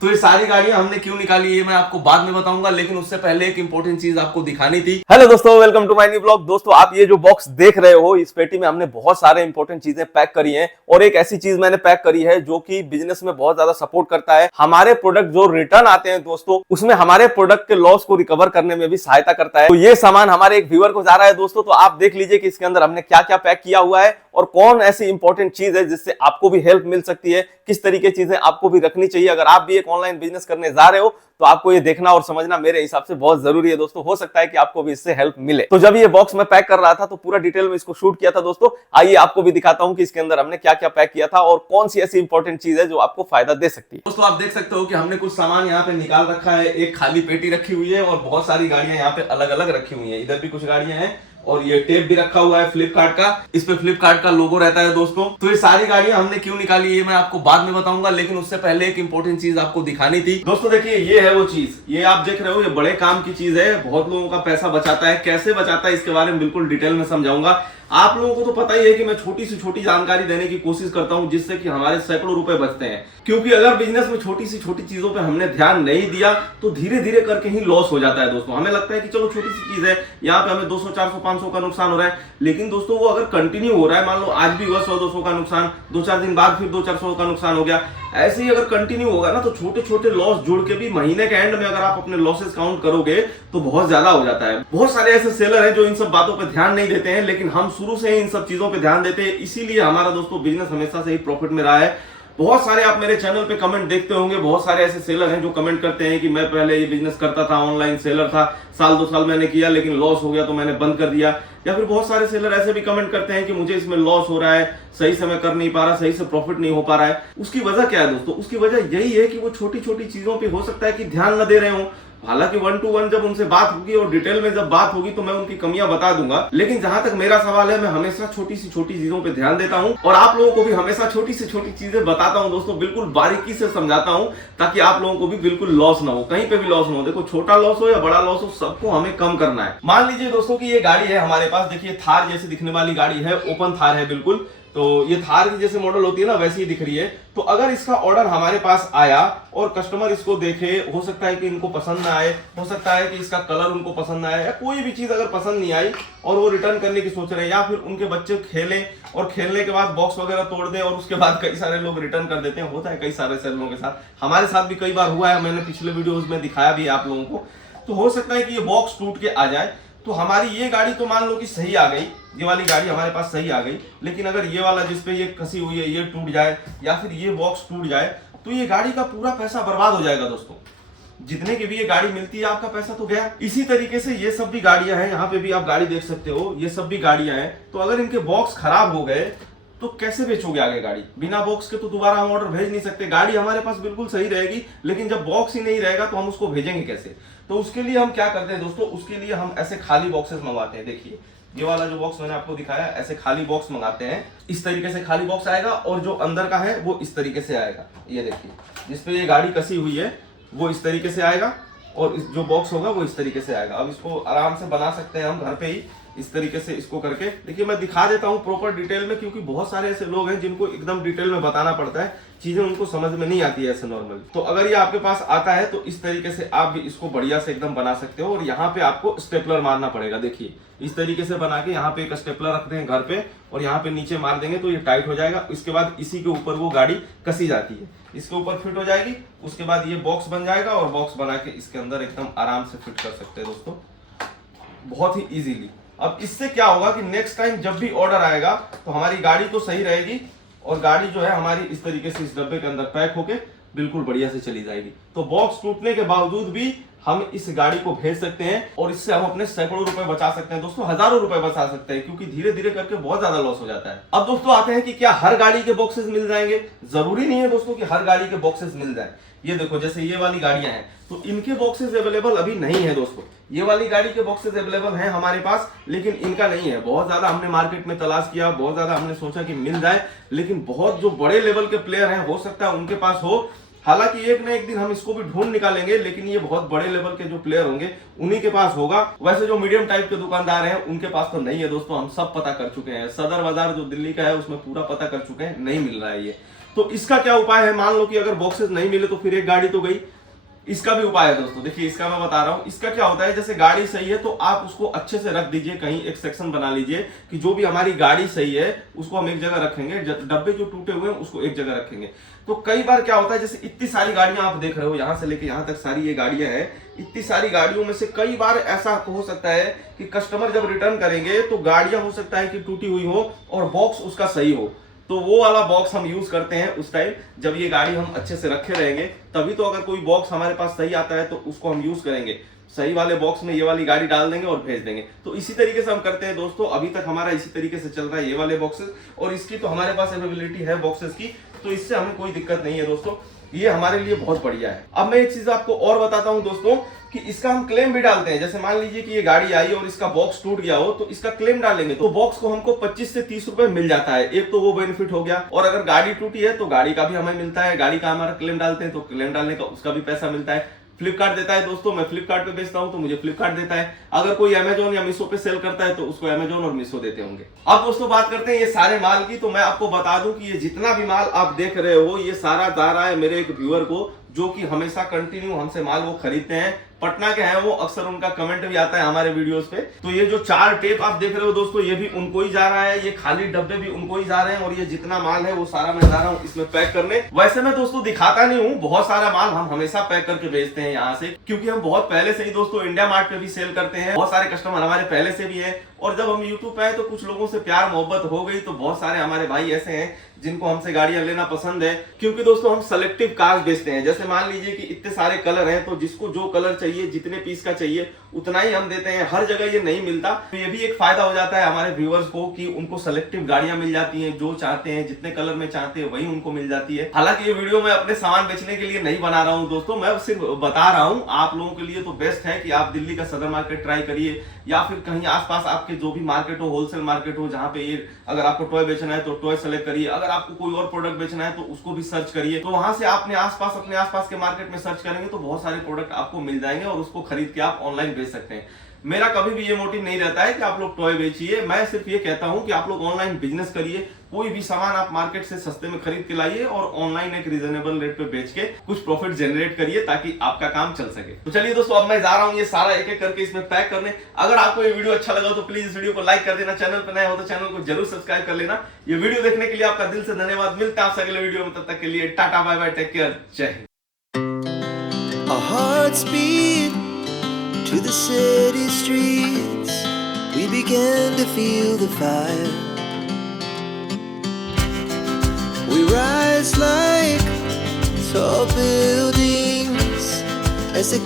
तो ये सारी गाड़ियां हमने क्यों निकाली ये मैं आपको बाद में बताऊंगा, लेकिन उससे पहले एक इंपॉर्टेंट चीज आपको दिखानी थी। हेलो दोस्तों, welcome to my new blog. दोस्तों, आप ये जो बॉक्स देख रहे हो, इस पेटी में हमने बहुत सारे इंपॉर्टेंट चीजें पैक करी हैं और एक ऐसी चीज मैंने पैक करी है जो कि बिजनेस में बहुत ज्यादा सपोर्ट करता है। हमारे प्रोडक्ट जो रिटर्न आते हैं दोस्तों, उसमें हमारे प्रोडक्ट के लॉस को रिकवर करने में भी सहायता करता है। तो ये सामान हमारे एक व्यूअर को जा रहा है दोस्तों, तो आप देख लीजिए कि इसके अंदर हमने क्या क्या पैक किया हुआ है और कौन ऐसी इंपॉर्टेंट चीज है जिससे आपको भी हेल्प मिल सकती है, किस तरीके चीजें आपको भी रखनी चाहिए। अगर आप भी एक ऑनलाइन बिजनेस करने जा रहे हो तो आपको ये देखना और समझना मेरे हिसाब से बहुत जरूरी है दोस्तों। हो सकता है कि आपको भी इससे हेल्प मिले। तो जब ये बॉक्स मैं पैक कर रहा था तो पूरा डिटेल में इसको शूट किया था दोस्तों। आइए आपको भी दिखाता हूं कि इसके अंदर हमने क्या क्या पैक किया था और कौन सी ऐसी इंपॉर्टेंट चीज है जो आपको फायदा दे सकती है। दोस्तों, आप देख सकते हो कि हमने कुछ सामान यहाँ पे निकाल रखा है। एक खाली पेटी रखी हुई है और बहुत सारी गाड़ियां यहाँ पे अलग अलग रखी हुई है। इधर भी कुछ गाड़ियां हैं और ये टेप भी रखा हुआ है फ्लिपकार्ट का। इस पे फ्लिपकार्ट का लोगो रहता है दोस्तों। तो ये सारी गाड़ियां हमने क्यों निकाली ये मैं आपको बाद में बताऊंगा, लेकिन उससे पहले एक इंपॉर्टेंट चीज आपको दिखानी थी। दोस्तों देखिए, ये है वो चीज, ये आप देख रहे हो, ये बड़े काम की चीज है। बहुत लोगों का पैसा बचाता है। कैसे बचाता है इसके बारे में बिल्कुल डिटेल में समझाऊंगा। आप लोगों को तो पता ही है कि मैं छोटी से छोटी जानकारी देने की कोशिश करता हूं जिससे कि हमारे सैकड़ों रुपए बचते हैं। क्योंकि अगर बिजनेस में छोटी सी छोटी चीजों पे हमने ध्यान नहीं दिया तो धीरे धीरे करके ही लॉस हो जाता है दोस्तों। हमें लगता है कि चलो छोटी सी चीज है, यहाँ पे हमें 200 400 500 का नुकसान हो रहा है, लेकिन दोस्तों वो अगर कंटिन्यू हो रहा है, मान लो आज भी हुआ 100 200 का नुकसान, 2-4 दिन बाद फिर 200-400 का नुकसान हो गया, ऐसे ही अगर कंटिन्यू होगा ना तो छोटे छोटे लॉस जुड़ के भी महीने के एंड में अगर आप अपने लॉसेस काउंट करोगे तो बहुत ज्यादा हो जाता है। बहुत सारे ऐसे सेलर हैं जो इन सब बातों पर ध्यान नहीं देते हैं, लेकिन हम शुरू से ही इन सब चीजों पे ध्यान देते हैं। इसीलिए हमारा दोस्तों बिजनेस हमेशा से ही प्रॉफिट में रहा है। बहुत सारे आप मेरे चैनल पे कमेंट देखते होंगे, बहुत सारे ऐसे सेलर हैं जो कमेंट करते हैं कि मैं पहले ये बिजनेस करता था, ऑनलाइन सेलर था, साल 2 साल मैंने किया लेकिन लॉस हो गया तो मैंने बंद कर दिया। या फिर बहुत सारे सेलर ऐसे भी कमेंट करते हैं कि मुझे इसमें लॉस हो रहा है, सही से मैं कर नहीं पा रहा, सही से प्रॉफिट नहीं हो पा रहा है। उसकी वजह क्या है दोस्तों? उसकी वजह यही है कि वो छोटी छोटी चीजों पे हो सकता है कि ध्यान न दे रहे हो। हालांकि 1 to 1 जब उनसे बात होगी और डिटेल में जब बात होगी तो मैं उनकी कमियां बता दूंगा, लेकिन जहां तक मेरा सवाल है, मैं हमेशा छोटी सी छोटी चीजों पे ध्यान देता हूं और आप लोगों को भी हमेशा छोटी से छोटी चीजें बताता हूं दोस्तों, बिल्कुल बारीकी से समझाता हूं ताकि आप लोगों को भी बिल्कुल लॉस ना हो, कहीं पे भी लॉस ना हो। देखो, छोटा लॉस हो या बड़ा लॉस हो, सबको हमें कम करना है। मान लीजिए दोस्तों कि ये गाड़ी है हमारे पास, देखिए थार जैसी दिखने वाली गाड़ी है, ओपन थार है बिल्कुल। तो ये थार की जैसे मॉडल होती है ना, वैसी ही दिख रही है। तो अगर इसका ऑर्डर हमारे पास आया और कस्टमर इसको देखे, हो सकता है कि इनको पसंद ना आए, हो सकता है कि इसका कलर उनको पसंद ना आए, या कोई भी चीज अगर पसंद नहीं आई और वो रिटर्न करने की सोच रहे हैं, या फिर उनके बच्चे खेलें और खेलने के बाद बॉक्स वगैरह तोड़ दें और उसके बाद कई सारे लोग रिटर्न कर देते हैं। होता है कई सारे सेलरों के साथ, हमारे साथ भी कई बार हुआ है, मैंने पिछले वीडियोज में दिखाया भी आप लोगों को। तो हो सकता है कि ये बॉक्स टूट के आ जाए। तो हमारी ये गाड़ी तो मान लो कि सही आ गई, ये वाली गाड़ी हमारे पास सही आ गई, लेकिन अगर ये वाला जिसपे ये कसी हुई है ये टूट जाए या फिर ये बॉक्स टूट जाए तो ये गाड़ी का पूरा पैसा बर्बाद हो जाएगा दोस्तों। जितने की भी ये गाड़ी मिलती है आपका पैसा तो गया। इसी तरीके से ये सब भी गाड़ियां हैं, यहाँ पे भी आप गाड़ी देख सकते हो, ये सब भी गाड़ियां हैं। तो अगर इनके बॉक्स खराब हो गए तो कैसे बेचोगे आगे गाड़ी? बिना बॉक्स के तो दोबारा हम ऑर्डर भेज नहीं सकते। गाड़ी हमारे पास बिल्कुल सही रहेगी, लेकिन जब बॉक्स ही नहीं रहेगा तो हम उसको भेजेंगे कैसे? तो उसके लिए हम क्या करते हैं दोस्तों, उसके लिए हम ऐसे खाली बॉक्सेस मंगवाते हैं। देखिए, ये वाला जो बॉक्स मैंने आपको दिखाया, ऐसे खाली बॉक्स मंगाते हैं। इस तरीके से खाली बॉक्स आएगा और जो अंदर का है वो इस तरीके से आएगा। ये देखिए, जिसपे ये गाड़ी कसी हुई है वो इस तरीके से आएगा और जो बॉक्स होगा वो इस तरीके से आएगा। अब इसको आराम से बना सकते हैं हम घर पे ही, इस तरीके से इसको करके। देखिए, मैं दिखा देता हूं प्रॉपर डिटेल में, क्योंकि बहुत सारे ऐसे लोग हैं जिनको एकदम डिटेल में बताना पड़ता है, चीजें उनको समझ में नहीं आती है ऐसे नॉर्मल। तो अगर ये आपके पास आता है तो इस तरीके से आप भी इसको बढ़िया से एकदम बना सकते हो। और यहाँ पे आपको स्टेपलर मारना पड़ेगा। देखिए, इस तरीके से बना के यहाँ पे एक स्टेपलर रखते हैं घर पे और यहाँ पे नीचे मार देंगे तो ये टाइट हो जाएगा। इसके बाद इसी के ऊपर वो गाड़ी कसी जाती है, इसके ऊपर फिट हो जाएगी। उसके बाद ये बॉक्स बन जाएगा और बॉक्स बना के इसके अंदर एकदम आराम से फिट कर सकते हैं दोस्तों, बहुत ही इजीली। अब इससे क्या होगा कि नेक्स्ट टाइम जब भी ऑर्डर आएगा तो हमारी गाड़ी तो सही रहेगी और गाड़ी जो है हमारी इस तरीके से इस डब्बे के अंदर पैक होके बिल्कुल बढ़िया से चली जाएगी। तो बॉक्स टूटने के बावजूद भी हम इस गाड़ी को भेज सकते हैं और इससे हम अपने सैकड़ों रुपए बचा सकते हैं दोस्तों, हजारों रुपए बचा सकते हैं, क्योंकि धीरे धीरे करके बहुत ज्यादा लॉस हो जाता है। अब दोस्तों आते हैं कि क्या हर गाड़ी के बॉक्सेस मिल जाएंगे? जरूरी नहीं है दोस्तों कि हर गाड़ी के बॉक्सेस मिल जाए। ये देखो, जैसे ये वाली गाड़ियां हैं तो इनके बॉक्सेस अवेलेबल अभी नहीं है दोस्तों। ये वाली गाड़ी के बॉक्सेस अवेलेबल हैं हमारे पास, लेकिन इनका नहीं है। बहुत ज्यादा हमने मार्केट में तलाश किया, बहुत ज्यादा हमने सोचा कि मिल जाए, लेकिन बहुत जो बड़े लेवल के प्लेयर हैं हो सकता है उनके पास हो। हालांकि एक ना एक दिन हम इसको भी ढूंढ निकालेंगे, लेकिन ये बहुत बड़े लेवल के जो प्लेयर होंगे उन्हीं के पास होगा। वैसे जो मीडियम टाइप के दुकानदार हैं उनके पास तो नहीं है दोस्तों, हम सब पता कर चुके हैं। सदर बाजार जो दिल्ली का है उसमें पूरा पता कर चुके हैं, नहीं मिल रहा है ये। तो इसका क्या उपाय है, मान लो कि अगर बॉक्सेस नहीं मिले तो फिर एक गाड़ी तो गई। इसका भी उपाय है दोस्तों, देखिए इसका मैं बता रहा हूं। इसका क्या होता है, जैसे गाड़ी सही है तो आप उसको अच्छे से रख दीजिए, कहीं एक सेक्शन बना लीजिए कि जो भी हमारी गाड़ी सही है उसको हम एक जगह रखेंगे, डब्बे जो टूटे हुए हैं उसको एक जगह रखेंगे। तो कई बार क्या होता है, जैसे इतनी सारी गाड़ियां आप देख रहे हो, यहां से लेके यहां तक सारी ये गाड़ियां हैं, इतनी सारी गाड़ियों में से कई बार ऐसा हो सकता है कि कस्टमर जब रिटर्न करेंगे तो गाड़ियां हो सकता है कि टूटी हुई हो और बॉक्स उसका सही हो। तो वो वाला बॉक्स हम यूज करते हैं उस टाइम जब ये गाड़ी हम अच्छे से रखे रहेंगे, तभी तो अगर कोई बॉक्स हमारे पास सही आता है तो उसको हम यूज करेंगे। सही वाले बॉक्स में ये वाली गाड़ी डाल देंगे और भेज देंगे। तो इसी तरीके से हम करते हैं दोस्तों, अभी तक हमारा इसी तरीके से चल रहा है ये वाले बॉक्सेस, और इसकी तो हमारे पास अवेलेबिलिटी है बॉक्सेस की, तो इससे हमें कोई दिक्कत नहीं है दोस्तों, ये हमारे लिए बहुत बढ़िया है। अब मैं एक चीज आपको और बताता हूं दोस्तों कि इसका हम क्लेम भी डालते हैं। जैसे मान लीजिए कि ये गाड़ी आई और इसका बॉक्स टूट गया हो, तो इसका क्लेम डालेंगे तो बॉक्स को हमको 25 से 30 रुपए मिल जाता है। एक तो वो बेनिफिट हो गया, और अगर गाड़ी टूटी है तो गाड़ी का भी हमें मिलता है, गाड़ी का हमारा क्लेम डालते हैं तो क्लेम डालने का उसका भी पैसा मिलता है। फ्लिपकार्ट देता है दोस्तों, मैं फ्लिपकार्ट पे बेचता हूं तो मुझे फ्लिपकार्ट देता है। अगर कोई अमेजोन या मीशो पे सेल करता है तो उसको अमेजोन और मीशो देते होंगे। अब दोस्तों बात करते हैं ये सारे माल की, तो मैं आपको बता दूं कि ये जितना भी माल आप देख रहे हो ये सारा जा रहा है मेरे एक व्यूअर को, जो कि हमेशा कंटिन्यू हमसे माल वो खरीदते हैं, पटना के हैं वो, अक्सर उनका कमेंट भी आता है हमारे वीडियोस पे। तो ये जो 4 टेप आप देख रहे हो दोस्तों, ये भी उनको ही जा रहा है, ये खाली डब्बे भी उनको ही जा रहे हैं, और ये जितना माल है वो सारा मैं जा रहा हूँ इसमें पैक करने। वैसे मैं दोस्तों दिखाता नहीं हूँ, बहुत सारा माल हम हमेशा पैक करके भेजते हैं यहाँ से, क्योंकि हम बहुत पहले से ही दोस्तों इंडिया मार्ट पे भी सेल करते हैं, बहुत सारे कस्टमर हमारे पहले से भी है, और जब हम यूट्यूब पे आए तो कुछ लोगों से प्यार मोहब्बत हो गई, तो बहुत सारे हमारे भाई ऐसे हैं जिनको हमसे गाड़ियां लेना पसंद है। क्योंकि दोस्तों हम सेलेक्टिव कार्स बेचते हैं, जैसे मान लीजिए कि इतने सारे कलर हैं, तो जिसको जो कलर चाहिए, जितने पीस का चाहिए उतना ही हम देते हैं, हर जगह ये नहीं मिलता। तो ये भी एक फायदा हो जाता है हमारे व्यूअर्स को कि उनको सेलेक्टिव गाड़ियां मिल जाती हैं, जो चाहते हैं, जितने कलर में चाहते हैं वही उनको मिल जाती है। हालांकि ये वीडियो मैं अपने सामान बेचने के लिए नहीं बना रहा हूं दोस्तों, मैं सिर्फ बता रहा हूं आप लोगों के लिए। तो बेस्ट है कि आप दिल्ली का सदर मार्केट ट्राई करिए, या फिर कहीं आसपास आपके जो भी मार्केट हो, होलसेल मार्केट हो, जहां पे ये अगर आपको टॉय बेचना है तो टॉय सेलेक्ट करिए, अगर आपको कोई और प्रोडक्ट बेचना है तो उसको भी सर्च करिए। तो वहां से अपने आसपास के मार्केट में सर्च करेंगे तो बहुत सारे प्रोडक्ट आपको मिल जाएंगे, और उसको खरीद के आप ऑनलाइन बेच सकते हैं। मेरा कभी भी ये मोटिव नहीं रहता है कि आप लोग टॉय बेचिए, मैं सिर्फ ये कहता हूं कि आप लोग ऑनलाइन बिजनेस करिए, कोई भी सामान आप मार्केट से सस्ते में खरीद के लाइए और ऑनलाइन एक रीजनेबल रेट पे बेच के कुछ प्रॉफिट जनरेट करिए, ताकि आपका काम चल सके। तो चलिए दोस्तों, अब मैं जा रहा हूं ये सारा एक एक करके इसमें पैक करने। अगर आपको ये वीडियो अच्छा लगा तो प्लीज इस वीडियो को लाइक कर देना, चैनल पर नए हो तो चैनल को जरूर सब्सक्राइब कर लेना। ये वीडियो देखने के लिए आपका दिल से धन्यवाद। मिलते हैं आपसे अगले वीडियो में, तब तक के लिए tata bye bye, take care, जय हिंद। Our hearts beat to the city streets. We began to feel the fire. We rise like tall buildings as the